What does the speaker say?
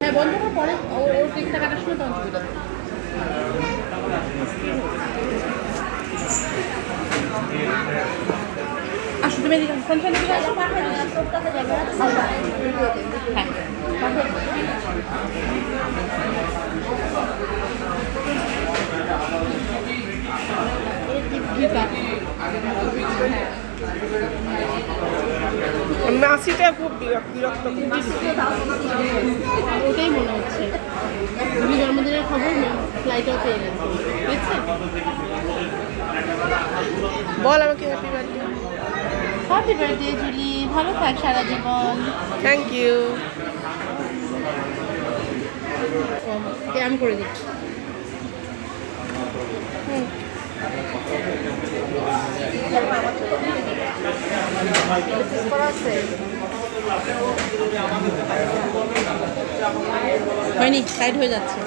হ্যাঁ বন্ধ করার পরে ওর কেকটা কাটার সময় তখন ছবি দেবো। আসো তুমি এদিকে ফোনটা নিয়ে যাও। নাসিটা খুব বিরক্ত, ওটাই মনে হচ্ছে। তুমি জন্মদিনের খবর ফ্লাইটেও পেয়ে গেছো, বুঝছে? বল আমাকে happy birthday. Happy birthday Julie, ভালো থাক সারা জীবন। Thank you. আমি করে দিচ্ছি। হয়নি, টাইট হয়ে যাচ্ছে।